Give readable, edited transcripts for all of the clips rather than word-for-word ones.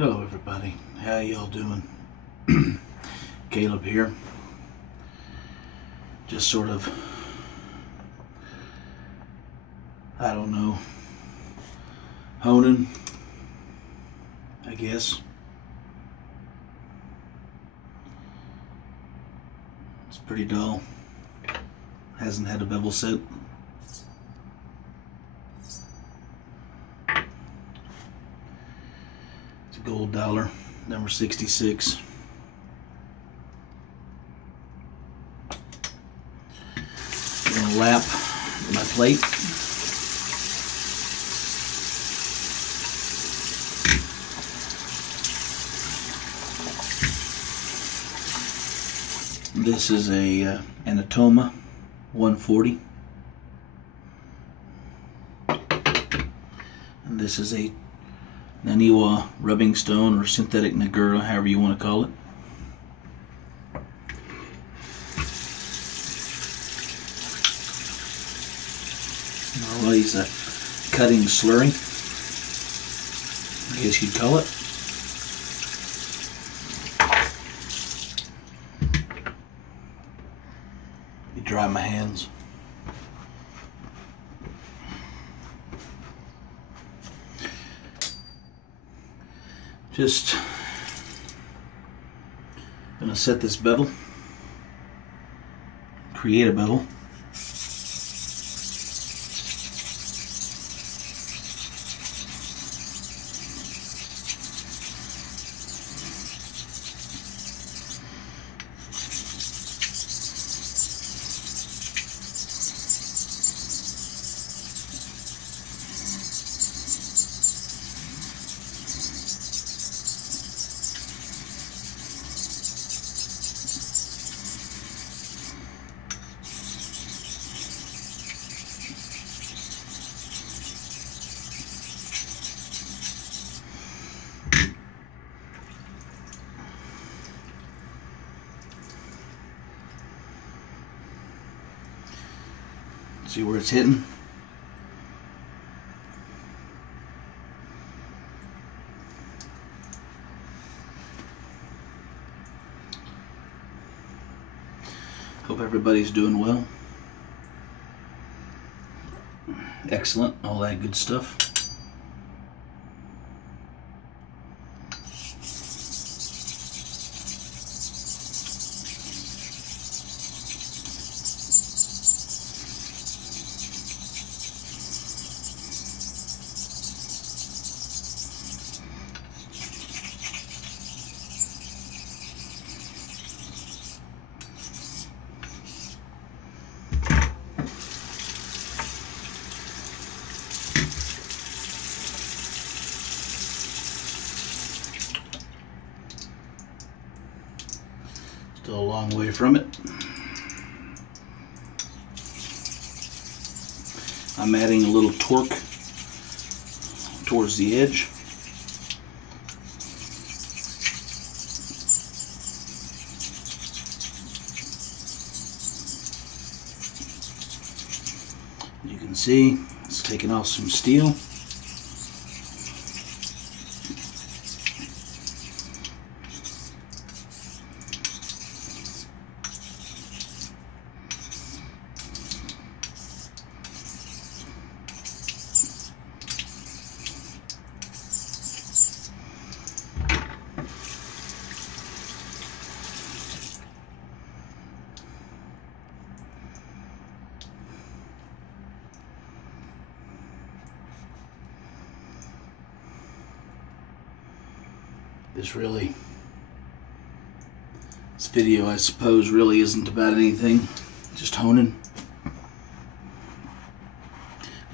Hello everybody, how y'all doing? Caleb here. Just sort of, I don't know, honing, I guess. It's pretty dull. Hasn't had a bevel set. It's a gold dollar, number 66. I'm gonna lap my plate. This is a Anatoma 140. And this is a Naniwa rubbing stone or synthetic Nagura, however you want to call it. I'll use a cutting slurry, I guess you'd call it. Dry my hands. Just gonna set this bevel, create a bevel. See where it's hitting? Hope everybody's doing well. Excellent, all that good stuff. Still a long way from it. I'm adding a little torque towards the edge. You can see it's taking off some steel. This video, I suppose, really isn't about anything, just honing.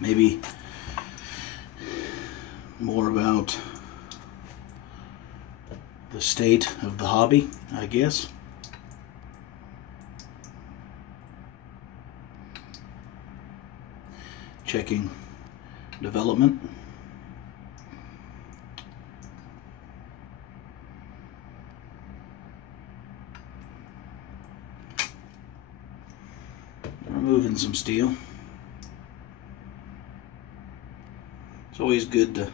Maybe more about the state of the hobby, I guess. Checking development. Removing some steel. It's always good to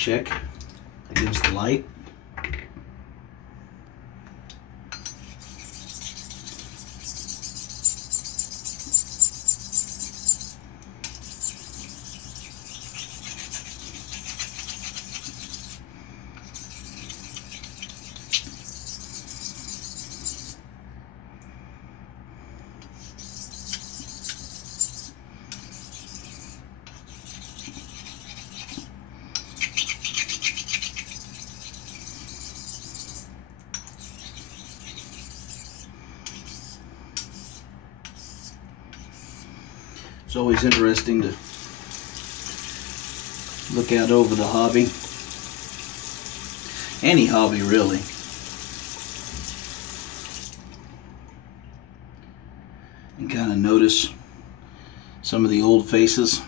check against the light. It's always interesting to look out over the hobby. Any hobby, really. And kind of notice some of the old faces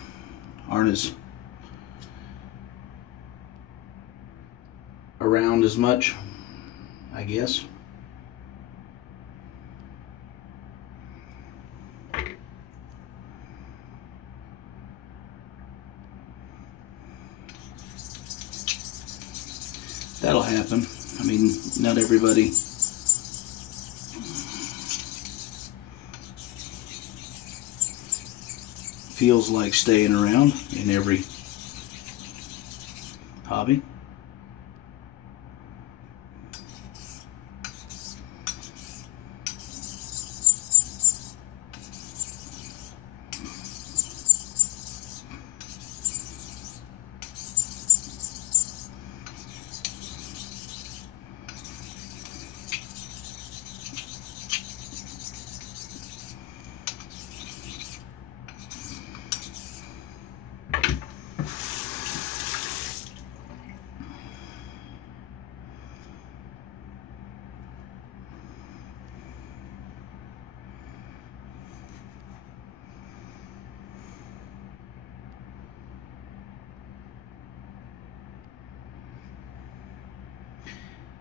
aren't as around as much, I guess. That'll happen. I mean, not everybody feels like staying around in every hobby.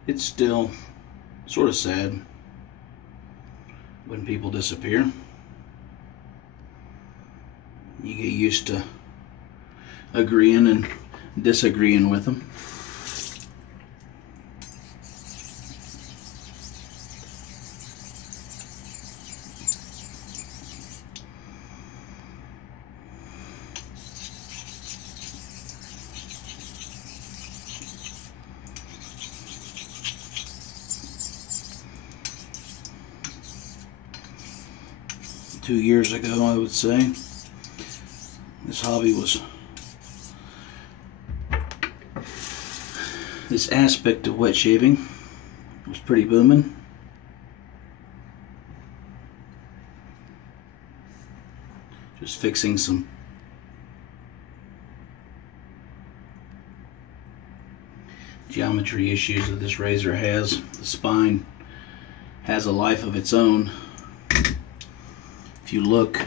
It's still sort of sad when people disappear. You get used to agreeing and disagreeing with them. Two years ago, I would say, this hobby was, this aspect of wet shaving was pretty booming. Just fixing some geometry issues that this razor has. The spine has a life of its own. If you look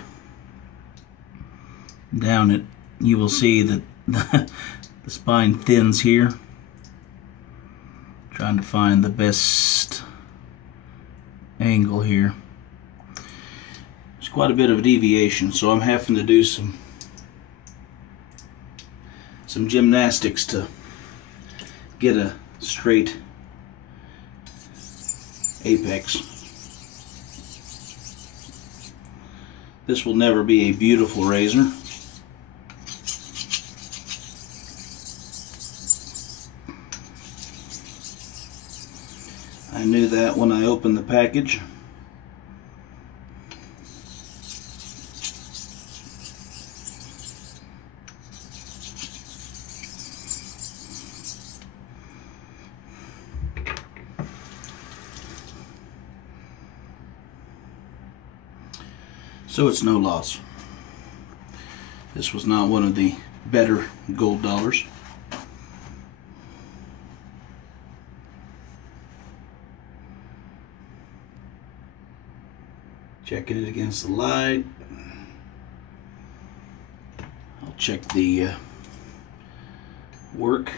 down it, you will see that the spine thins here. Trying to find the best angle here. There's quite a bit of deviation, so I'm having to do some gymnastics to get a straight apex. This will never be a beautiful razor. I knew that when I opened the package. So it's no loss. This was not one of the better gold dollars. Checking it against the light. I'll check the work.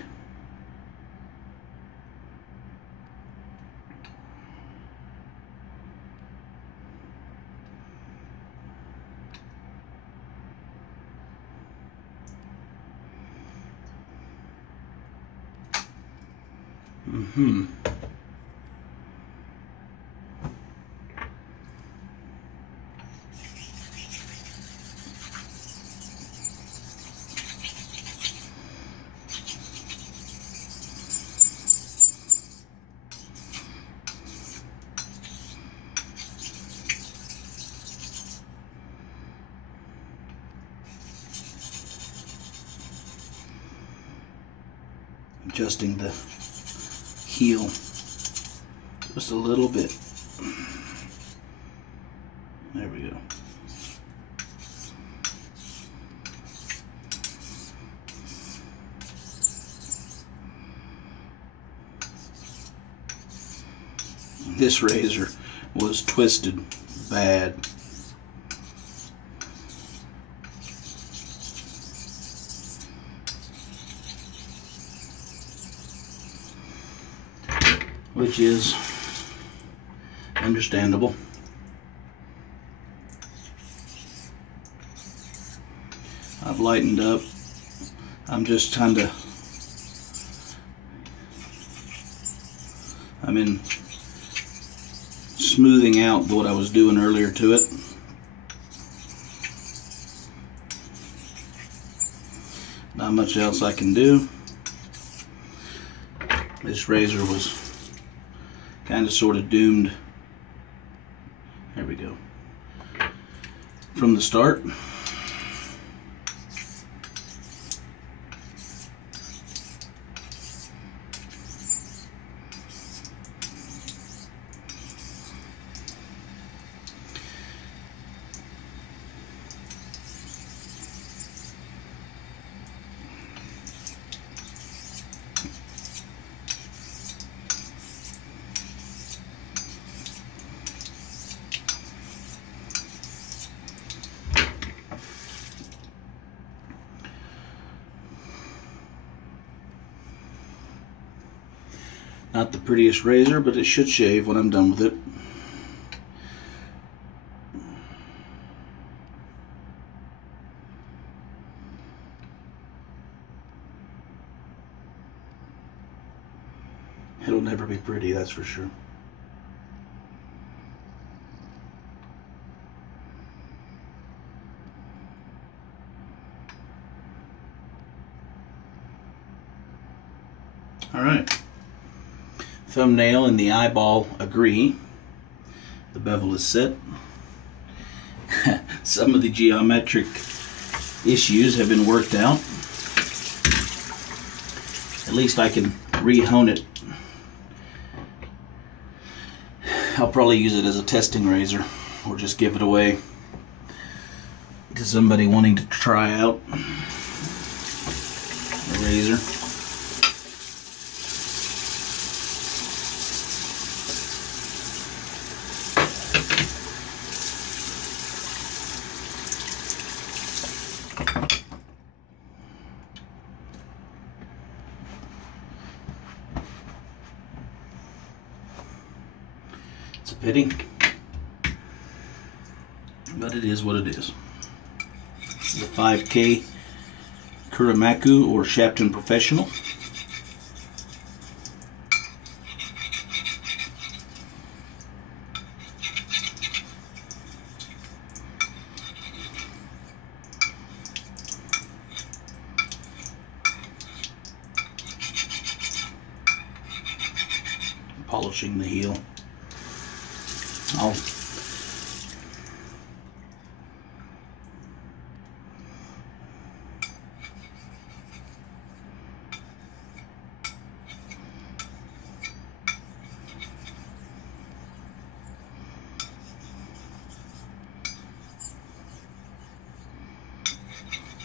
Adjusting the heel just a little bit. There we go. This razor was twisted bad. Which is understandable. I've lightened up. I'm just I'm in smoothing out what I was doing earlier to it. Not much else I can do. This razor was kind of sort of doomed. There we go. From the start. Not the prettiest razor, but it should shave when I'm done with it. It'll never be pretty, that's for sure. All right. Thumbnail and the eyeball agree. The bevel is set. Some of the geometric issues have been worked out. At least I can re-hone it. I'll probably use it as a testing razor or just give it away to somebody wanting to try out a razor. It's a pity, but it is what it is. This is a 5K Kuramaku or Shapton Professional. Polishing the heel.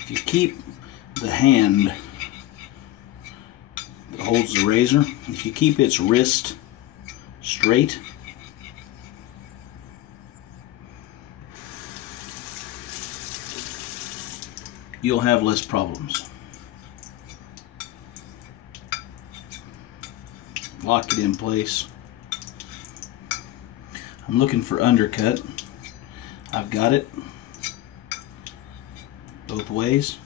If you keep the hand that holds the razor, if you keep its wrist straight, you'll have less problems. Lock it in place. I'm looking for undercut. I've got it both ways.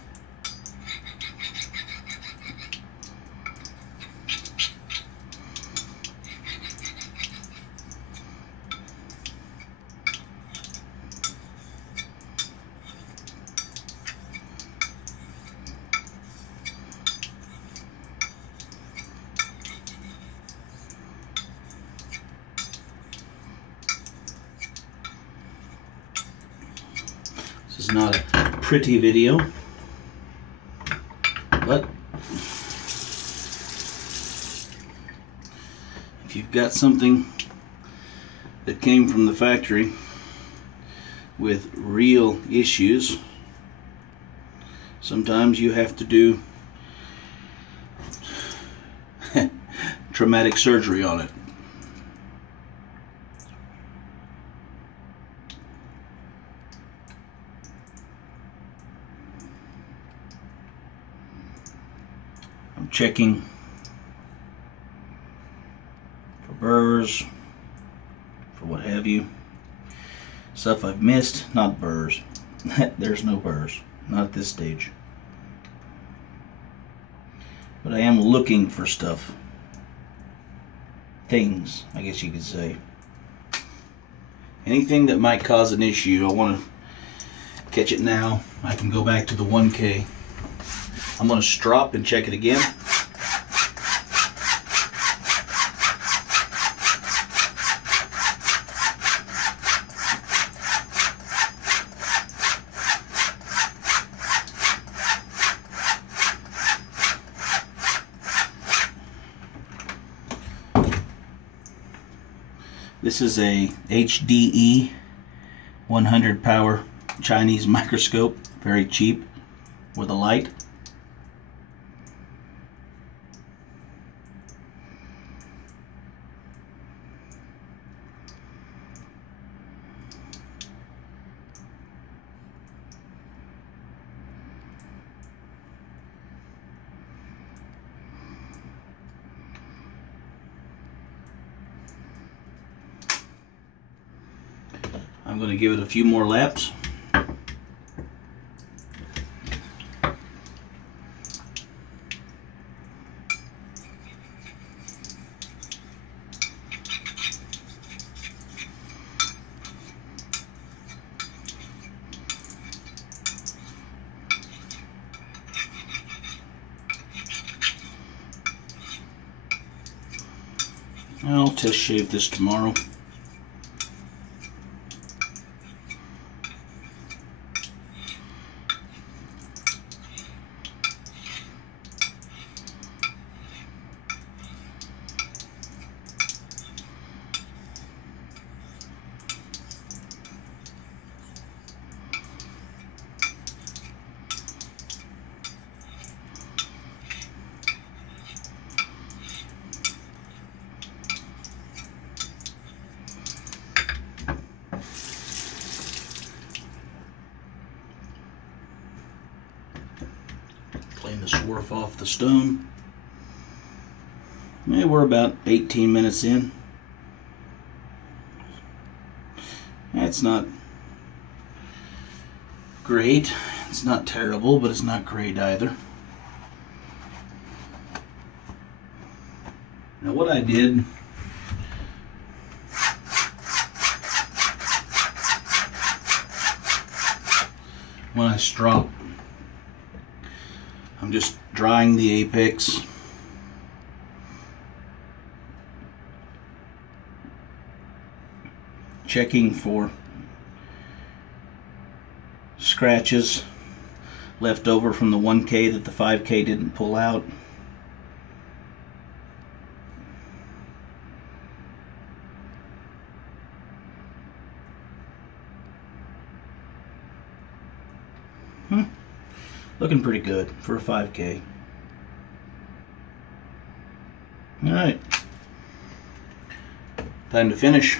is not a pretty video, but if you've got something that came from the factory with real issues, sometimes you have to do traumatic surgery on it. I'm checking for burrs, for what have you. Stuff I've missed, not burrs. There's no burrs, not at this stage. But I am looking for stuff. Things, I guess you could say. Anything that might cause an issue, I want to catch it now. I can go back to the 1K. I'm going to strop and check it again. This is a HDE 100 power Chinese microscope, very cheap, with a light. I'm going to give it a few more laps. I'll test shave this tomorrow. Clean the swarf off the stone. Yeah, we're about 18 minutes in. That's not great. It's not terrible, but it's not great either. Now what I did, when I strop, I'm just drying the apex. Checking for scratches left over from the 1K that the 5K didn't pull out. Looking pretty good for a 5K. Alright. Time to finish.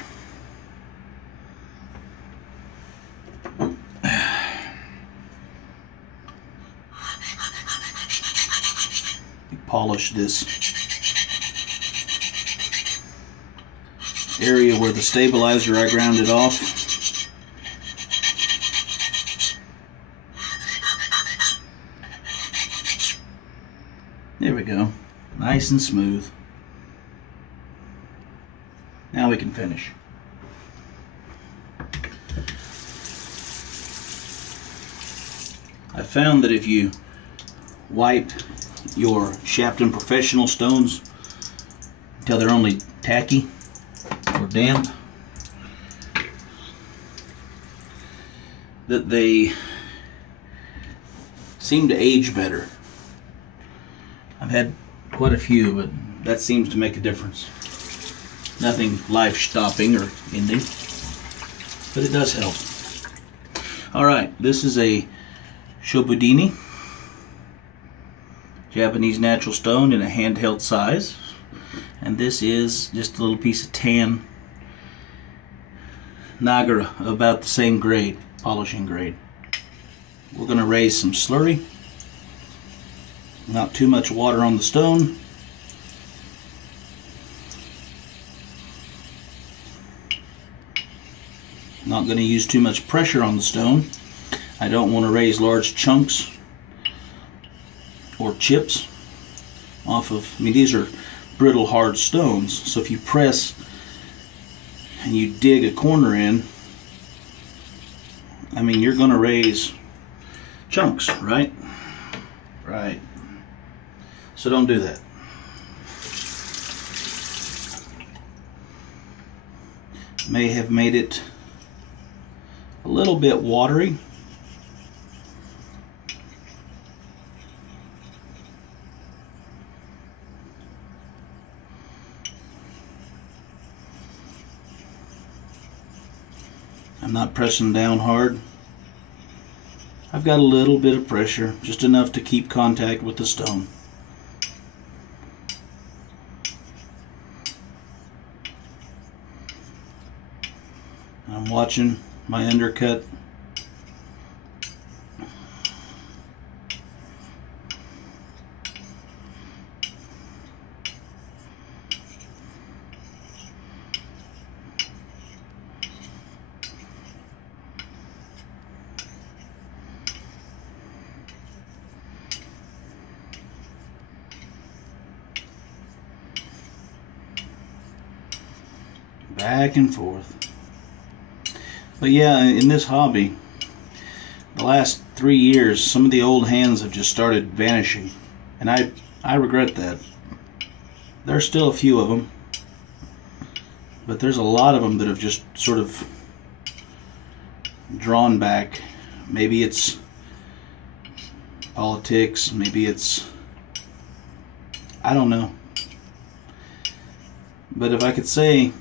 Polish this area where the stabilizer I grounded off. There we go. Nice and smooth. Now we can finish. I found that if you wipe your Shapton Professional stones until they're only tacky or damp, that they seem to age better. I've had quite a few, but that seems to make a difference. Nothing life-stopping or ending, but it does help. Alright, this is a Shobudini, Japanese natural stone in a handheld size. And this is just a little piece of tan Nagara, about the same grade, polishing grade. We're going to raise some slurry. Not too much water on the stone. Not going to use too much pressure on the stone. I don't want to raise large chunks or chips off of, I mean, these are brittle hard stones, so if you press and you dig a corner in, I mean, you're going to raise chunks, right? Right. So don't do that. May have made it a little bit watery. I'm not pressing down hard. I've got a little bit of pressure, just enough to keep contact with the stone. I'm watching my undercut. Back and forth. But yeah, in this hobby, the last 3 years, some of the old hands have just started vanishing, and I regret that. There's still a few of them, but there's a lot of them that have just sort of drawn back. Maybe it's politics, maybe it's, I don't know. But if I could say,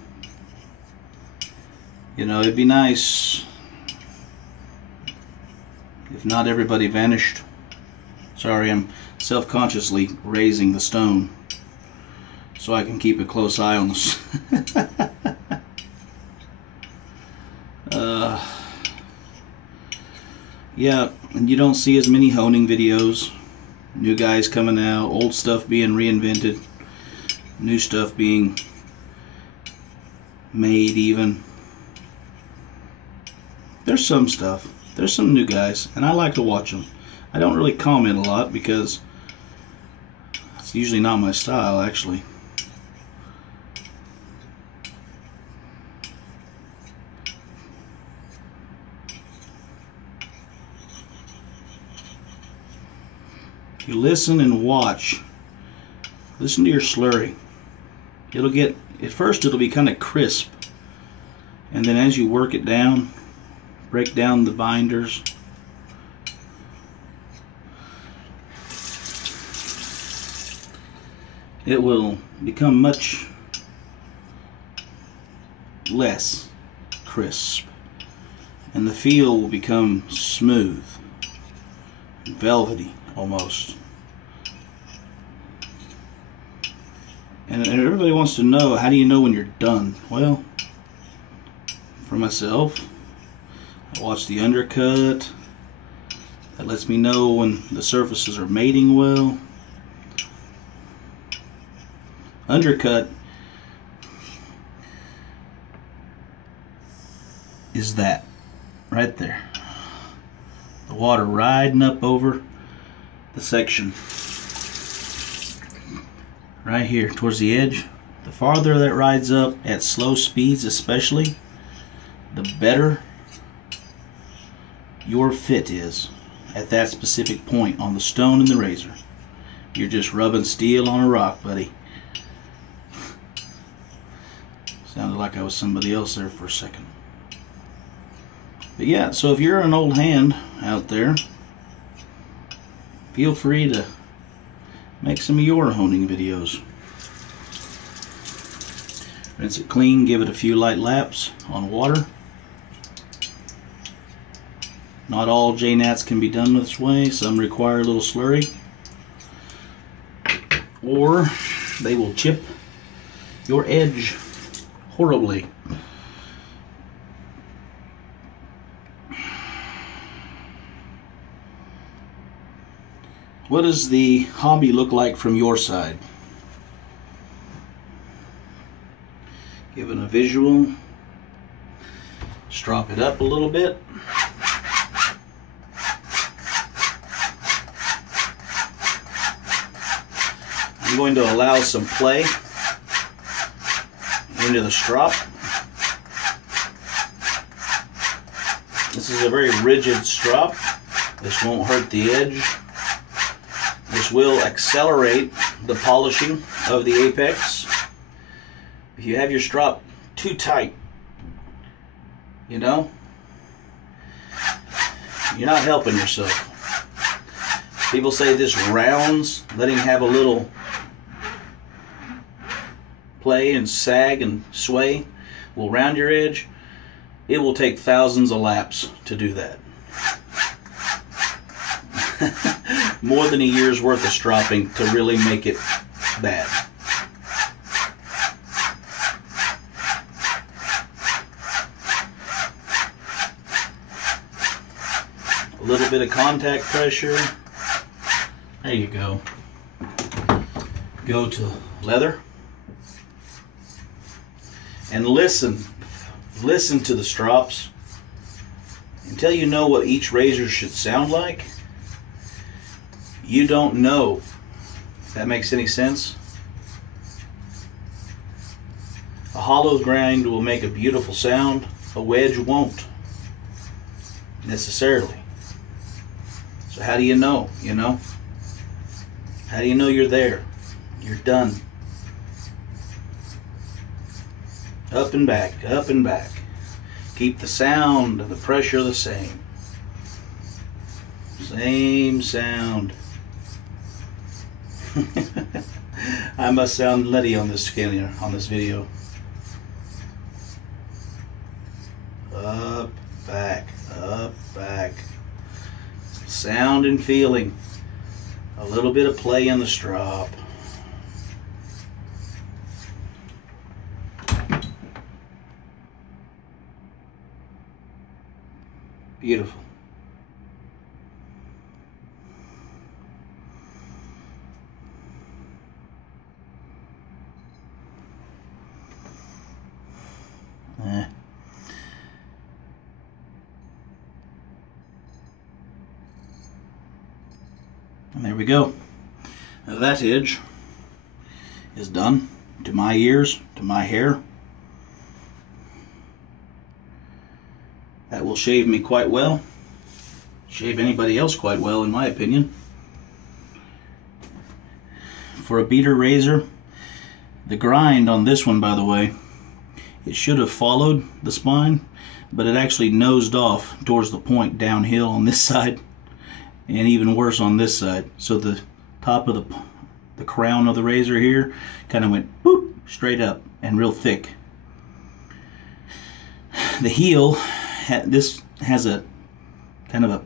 you know, it'd be nice if not everybody vanished. Sorry, I'm self-consciously raising the stone so I can keep a close eye on this. Yeah, and you don't see as many honing videos. New guys coming out, old stuff being reinvented, new stuff being made even. There's some stuff. There's some new guys, and I like to watch them. I don't really comment a lot because it's usually not my style, actually. If you listen and watch, listen to your slurry. It'll get, at first it'll be kind of crisp, and then as you work it down, break down the binders, it will become much less crisp, and the feel will become smooth, velvety almost. And everybody wants to know, how do you know when you're done? Well, for myself, I watch the undercut. That lets me know when the surfaces are mating well. Undercut is that right there. The water riding up over the section. Right here towards the edge. The farther that rides up, at slow speeds especially, the better your fit is at that specific point on the stone and the razor. You're just rubbing steel on a rock, buddy. Sounded like I was somebody else there for a second. But yeah, so if you're an old hand out there, feel free to make some of your honing videos. Rinse it clean, give it a few light laps on water. Not all J-nats can be done this way. Some require a little slurry, or they will chip your edge horribly. What does the hobby look like from your side? Give it a visual. Strop it up a little bit. I'm going to allow some play into the strop. This is a very rigid strop. This won't hurt the edge. This will accelerate the polishing of the apex. If you have your strop too tight, you know, you're not helping yourself. People say this rounds, letting have a little play and sag and sway will round your edge. It will take thousands of laps to do that. More than a year's worth of stropping to really make it bad. A little bit of contact pressure. There you go. Go to leather. And listen to the strops until you know what each razor should sound like. You don't know if that makes any sense. A hollow grind will make a beautiful sound. A wedge won't necessarily. So how do you know? You know? How do you know you're there? You're done. Up and back, up and back. Keep the sound and the pressure the same. Same sound. I must sound nutty on this scanner, on this video. Up, back, up, back. Sound and feeling. A little bit of play in the strop. Beautiful. And there we go. Now that edge is done to my ears, to my hair. That will shave me quite well. Shave anybody else quite well, in my opinion. For a beater razor, the grind on this one, by the way, it should have followed the spine, but it actually nosed off towards the point downhill on this side, and even worse on this side. So the top of the crown of the razor here kind of went boop straight up and real thick. The heel, this has a kind of a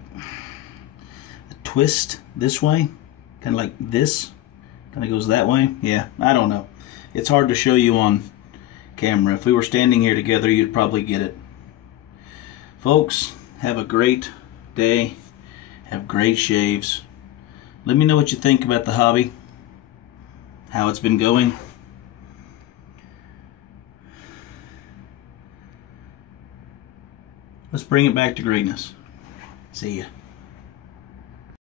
twist this way, kind of like this, kind of goes that way. Yeah, I don't know. It's hard to show you on camera. If we were standing here together, you'd probably get it. Folks, have a great day. Have great shaves. Let me know what you think about the hobby, how it's been going. Let's bring it back to greatness. See ya.